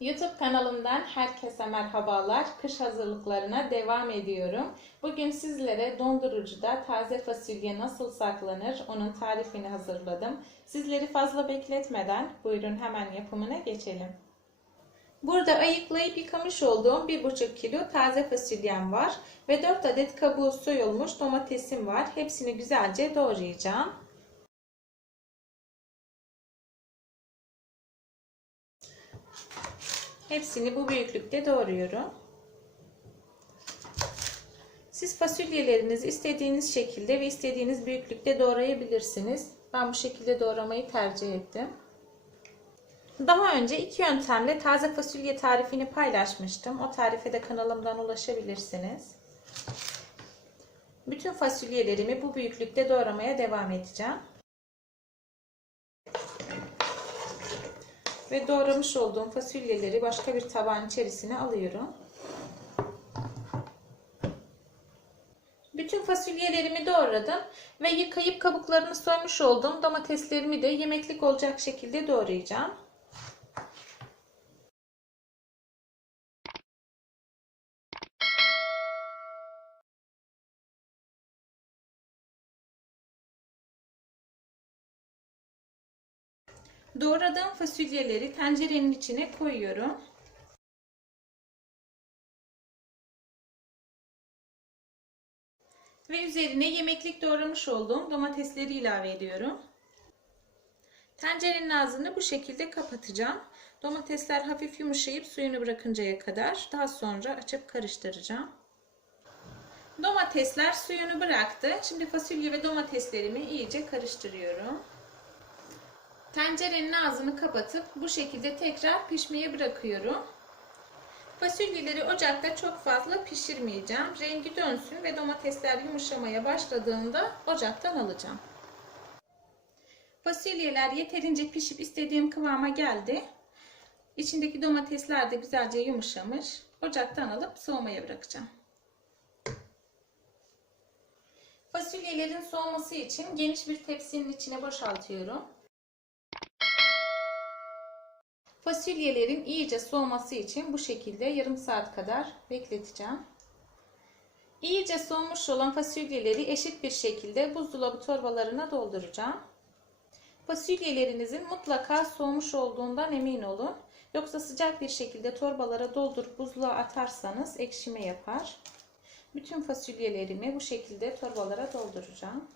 YouTube kanalımdan herkese merhabalar. Kış hazırlıklarına devam ediyorum. Bugün sizlere dondurucuda taze fasulye nasıl saklanır onun tarifini hazırladım. Sizleri fazla bekletmeden buyurun hemen yapımına geçelim. Burada ayıklayıp yıkamış olduğum 1,5 kilo taze fasulyem var ve 4 adet kabuğu soyulmuş domatesim var. Hepsini güzelce doğrayacağım. Hepsini bu büyüklükte doğruyorum. Siz fasulyelerinizi istediğiniz şekilde ve istediğiniz büyüklükte doğrayabilirsiniz. Ben bu şekilde doğramayı tercih ettim. Daha önce iki yöntemle taze fasulye tarifini paylaşmıştım. O tarife de kanalımdan ulaşabilirsiniz. Bütün fasulyelerimi bu büyüklükte doğramaya devam edeceğim. Ve doğramış olduğum fasulyeleri başka bir tabağın içerisine alıyorum. Bütün fasulyelerimi doğradım ve yıkayıp kabuklarını soymuş olduğum domateslerimi de yemeklik olacak şekilde doğrayacağım. Doğradığım fasulyeleri tencerenin içine koyuyorum. Ve üzerine yemeklik doğramış olduğum domatesleri ilave ediyorum. Tencerenin ağzını bu şekilde kapatacağım. Domatesler hafif yumuşayıp suyunu bırakıncaya kadar daha sonra açıp karıştıracağım. Domatesler suyunu bıraktı. Şimdi fasulye ve domateslerimi iyice karıştırıyorum. Tencerenin ağzını kapatıp bu şekilde tekrar pişmeye bırakıyorum. Fasulyeleri ocakta çok fazla pişirmeyeceğim. Rengi dönsün ve domatesler yumuşamaya başladığında ocaktan alacağım. Fasulyeler yeterince pişip istediğim kıvama geldi. İçindeki domatesler de güzelce yumuşamış. Ocaktan alıp soğumaya bırakacağım. Fasulyelerin soğuması için geniş bir tepsinin içine boşaltıyorum. Fasulyelerin iyice soğuması için bu şekilde yarım saat kadar bekleteceğim. İyice soğumuş olan fasulyeleri eşit bir şekilde buzdolabı torbalarına dolduracağım. Fasulyelerinizin mutlaka soğumuş olduğundan emin olun. Yoksa sıcak bir şekilde torbalara doldurup buzluğa atarsanız ekşime yapar. Bütün fasulyelerimi bu şekilde torbalara dolduracağım.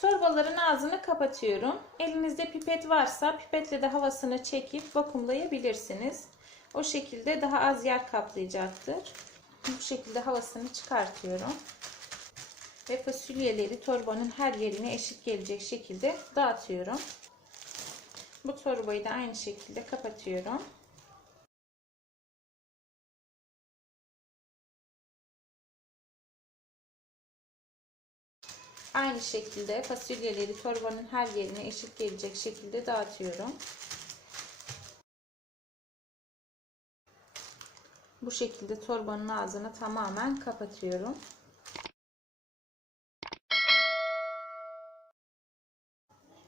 Torbaların ağzını kapatıyorum. Elinizde pipet varsa pipetle de havasını çekip vakumlayabilirsiniz. O şekilde daha az yer kaplayacaktır. Bu şekilde havasını çıkartıyorum. Ve fasulyeleri torbanın her yerine eşit gelecek şekilde dağıtıyorum. Bu torbayı da aynı şekilde kapatıyorum. Aynı şekilde fasulyeleri torbanın her yerine eşit gelecek şekilde dağıtıyorum. Bu şekilde torbanın ağzını tamamen kapatıyorum.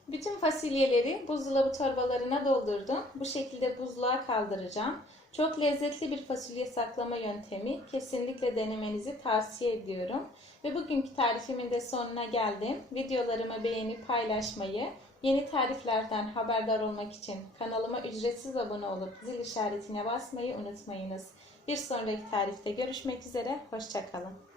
Bütün fasulyeleri buzdolabı torbalarına doldurdum. Bu şekilde buzluğa kaldıracağım. Çok lezzetli bir fasulye saklama yöntemi. Kesinlikle denemenizi tavsiye ediyorum. Ve bugünkü tarifimin de sonuna geldim. Videolarımı beğenip paylaşmayı, yeni tariflerden haberdar olmak için kanalıma ücretsiz abone olup zil işaretine basmayı unutmayınız. Bir sonraki tarifte görüşmek üzere. Hoşçakalın.